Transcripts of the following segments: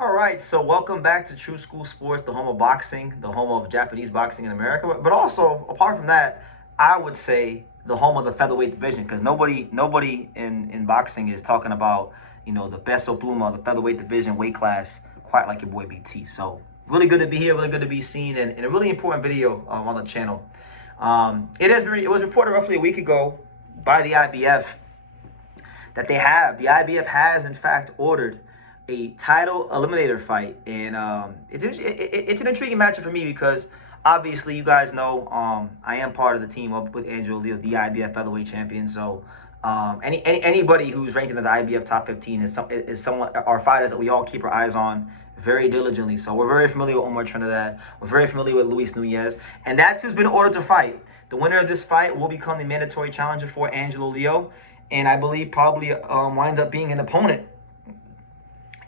All right, so welcome back to True School Sports, the home of boxing, the home of Japanese boxing in America. But also, apart from that, I would say the home of the featherweight division because nobody in boxing is talking about the peso pluma, the featherweight division weight class, quite like your boy BT. So really good to be here, really good to be seen, and a really important video on the channel. It was reported roughly a week ago by the IBF that the IBF has in fact ordered a title eliminator fight, and it's an intriguing matchup for me because obviously you guys know I am part of the team up with Angelo, the IBF featherweight champion. So anybody who's ranked in the IBF top 15 is someone, our fighters that we all keep our eyes on very diligently. So we're very familiar with Omar Trinidad. We're very familiar with Luis Nunez, and that's who's been ordered to fight. The winner of this fight will become the mandatory challenger for Angelo Leo, and I believe probably winds up being an opponent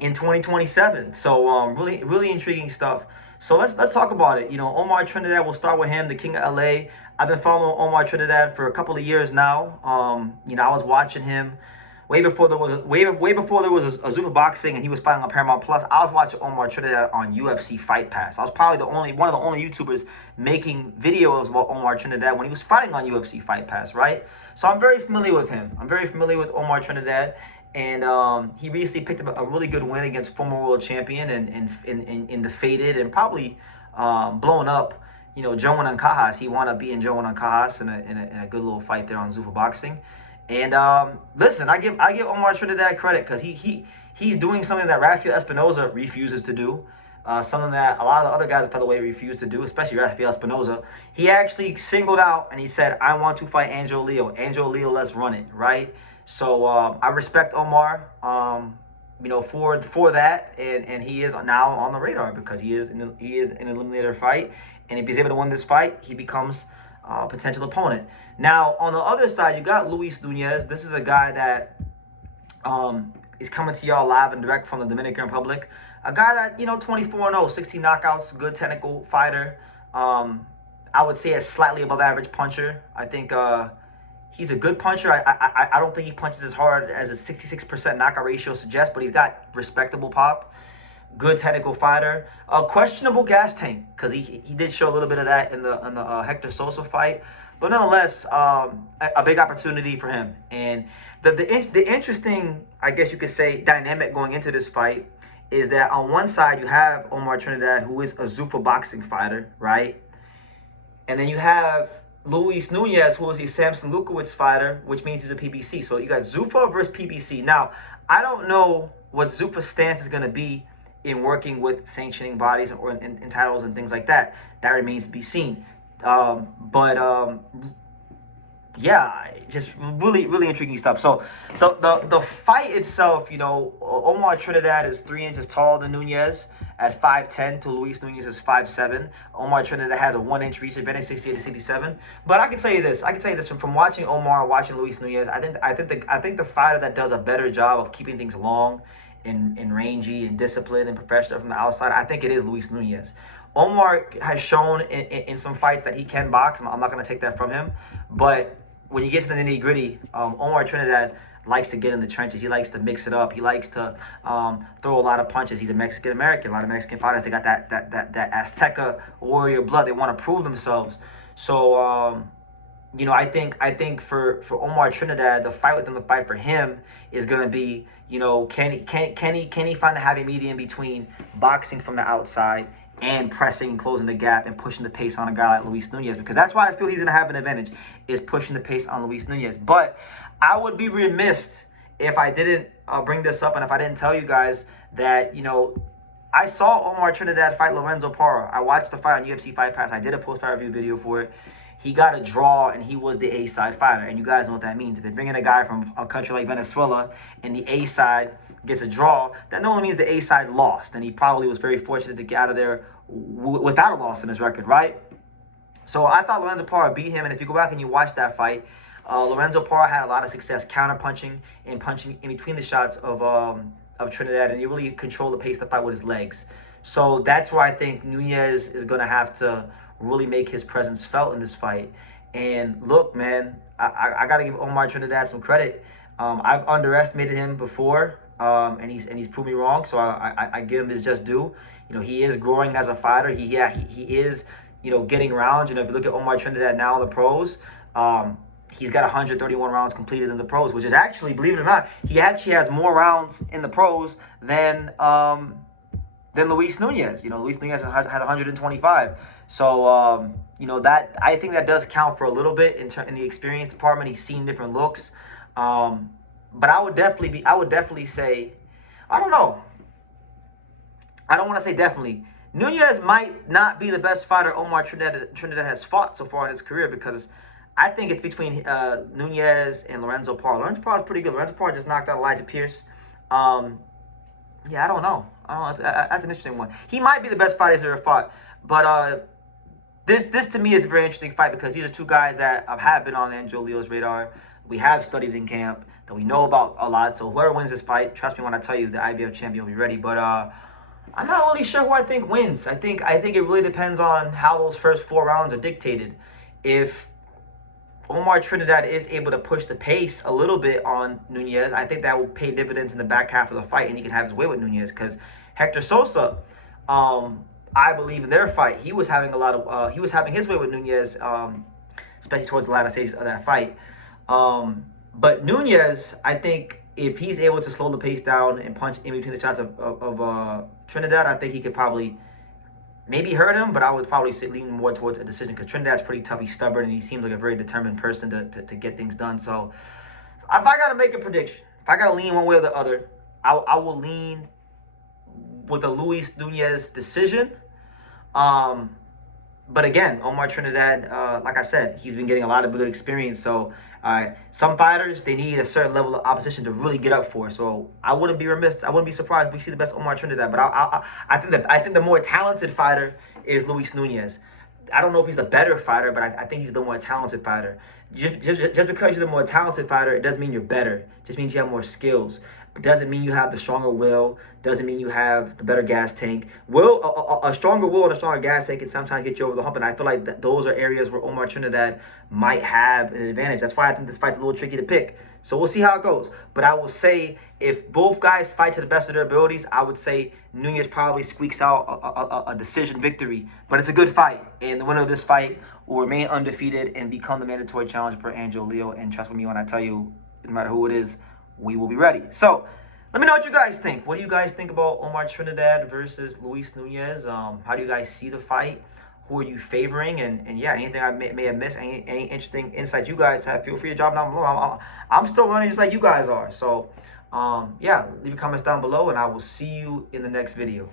in 2027. So really intriguing stuff. So let's talk about it. Omar Trinidad, we'll start with him, the king of LA. I've been following Omar Trinidad for a couple of years now. I was watching him way before there was a Zuffa boxing and he was fighting on Paramount Plus. I was watching Omar Trinidad on UFC Fight Pass. I was probably one of the only YouTubers making videos about Omar Trinidad when he was fighting on UFC Fight Pass, right? So I'm very familiar with him. I'm very familiar with Omar Trinidad. And he recently picked up a really good win against former world champion and in the faded and probably blown up, Joan Ancajas. He wound up being Joan Ancajas in a good little fight there on Zuffa Boxing. And listen, I give Omar Trinidad credit because he's doing something that Rafael Espinoza refuses to do. Something that a lot of the other guys at featherweight refuse to do, especially Rafael Espinoza. He actually singled out and he said, "I want to fight Angelo Leo. Angelo Leo, let's run it," right? So I respect Omar, for that, and he is now on the radar because he is an eliminator fight, and if he's able to win this fight, he becomes a potential opponent. Now on the other side, you got Luis Nunez. This is a guy that is coming to y'all live and direct from the Dominican Republic. A guy that 24-0, 16 knockouts, good technical fighter. I would say a slightly above average puncher. I think. He's a good puncher. I don't think he punches as hard as a 66% knockout ratio suggests, but he's got respectable pop. Good technical fighter. Questionable gas tank because he did show a little bit of that in the Hector Sosa fight, but nonetheless, a big opportunity for him. And the interesting, I guess you could say, dynamic going into this fight is that on one side you have Omar Trinidad, who is a Zuffa boxing fighter, right? And then you have Luis Nunez, who is a Samson Lukowicz fighter, which means he's a PBC. So you got Zuffa versus PBC. Now, I don't know what Zuffa's stance is going to be in working with sanctioning bodies or in titles and things like that. That remains to be seen. Yeah, just really intriguing stuff. So the fight itself, Omar Trinidad is 3 inches taller than Nunez at 5'10" to Luis Nunez is 5'7". Omar Trinidad has a 1-inch reach advantage, 68 to 67. But I can tell you this, from watching Omar and watching Luis Nunez, I think the fighter that does a better job of keeping things long and rangy and disciplined and professional from the outside, I think it is Luis Nunez. Omar has shown in some fights that he can box. I'm not going to take that from him, but when you get to the nitty gritty, Omar Trinidad likes to get in the trenches. He likes to mix it up. He likes to throw a lot of punches. He's a Mexican American. A lot of Mexican fighters, they got that Azteca warrior blood. They want to prove themselves. So I think for Omar Trinidad, the fight within the fight for him is gonna be, can he find the happy medium between boxing from the outside and pressing and closing the gap and pushing the pace on a guy like Luis Nunez, because that's why I feel he's going to have an advantage, is pushing the pace on Luis Nunez. But I would be remiss if I didn't bring this up and if I didn't tell you guys that, I saw Omar Trinidad fight Lorenzo Parra. I watched the fight on UFC Fight Pass. I did a post-fight review video for it. He got a draw, and he was the A-side fighter. And you guys know what that means. If they bring in a guy from a country like Venezuela and the A-side gets a draw, that normally means the A-side lost. And he probably was very fortunate to get out of there without a loss in his record, right? So I thought Lorenzo Parra beat him. And if you go back and you watch that fight, Lorenzo Parra had a lot of success counter-punching and punching in between the shots of Trinidad. And he really controlled the pace of the fight with his legs. So that's where I think Nunez is going to have to really make his presence felt in this fight. And look, man, I got to give Omar Trinidad some credit. I've underestimated him before. and he's proved me wrong. So I give him his just due. You know, he is growing as a fighter. He is, you know, getting rounds. You know, if you look at Omar Trinidad now in the pros, he's got 131 rounds completed in the pros, which is actually, believe it or not, he actually has more rounds in the pros than Luis Nunez. You know, Luis Nunez has 125. So, you know, that I think that does count for a little bit in the experience department. He's seen different looks. But I would definitely say, I don't know. I don't want to say definitely. Nunez might not be the best fighter Omar Trinidad has fought so far in his career, because I think it's between Nunez and Lorenzo Parr. Lorenzo Parr is pretty good. Lorenzo Parr just knocked out Elijah Pierce. Yeah, I don't know. That's an interesting one. He might be the best fighter he's ever fought. But this to me is a very interesting fight, because these are two guys that have been on Angelo's radar. We have studied in camp, that we know about a lot. So whoever wins this fight, trust me when I tell you, the IBF champion will be ready. But I'm not really sure who I think wins. I think it really depends on how those first 4 rounds are dictated. If Omar Trinidad is able to push the pace a little bit on Nunez, I think that will pay dividends in the back half of the fight, and he can have his way with Nunez. Because Hector Sosa, I believe in their fight, he was having his way with Nunez, especially towards the latter stages of that fight. But Nunez, I think if he's able to slow the pace down and punch in between the shots of Trinidad, I think he could probably maybe hurt him, but I would probably lean more towards a decision, because Trinidad's pretty tough. He's stubborn, and he seems like a very determined person to get things done. So if I got to make a prediction, if I got to lean one way or the other, I will lean with a Luis Nunez decision. But again, Omar Trinidad, like I said, he's been getting a lot of good experience. So some fighters, they need a certain level of opposition to really get up for. So I wouldn't be surprised if we see the best Omar Trinidad. But I think the more talented fighter is Luis Nunez. I don't know if he's the better fighter, but I think he's the more talented fighter. Just because you're the more talented fighter, it doesn't mean you're better. It just means you have more skills. It doesn't mean you have the stronger will. Doesn't mean you have the better gas tank. A stronger will and a stronger gas tank can sometimes get you over the hump. And I feel like those are areas where Omar Trinidad might have an advantage. That's why I think this fight's a little tricky to pick. So we'll see how it goes. But I will say, if both guys fight to the best of their abilities, I would say Nunez probably squeaks out a decision victory. But it's a good fight. And the winner of this fight will remain undefeated and become the mandatory challenger for Angelo. And trust me when I tell you, no matter who it is, we will be ready. So let me know what you guys think. What do you guys think about Omar Trinidad versus Luis Nunez? How do you guys see the fight? Who are you favoring? And yeah, anything I may have missed, any interesting insights you guys have, feel free to drop down below. I'm still learning just like you guys are. So yeah, leave your comments down below, and I will see you in the next video.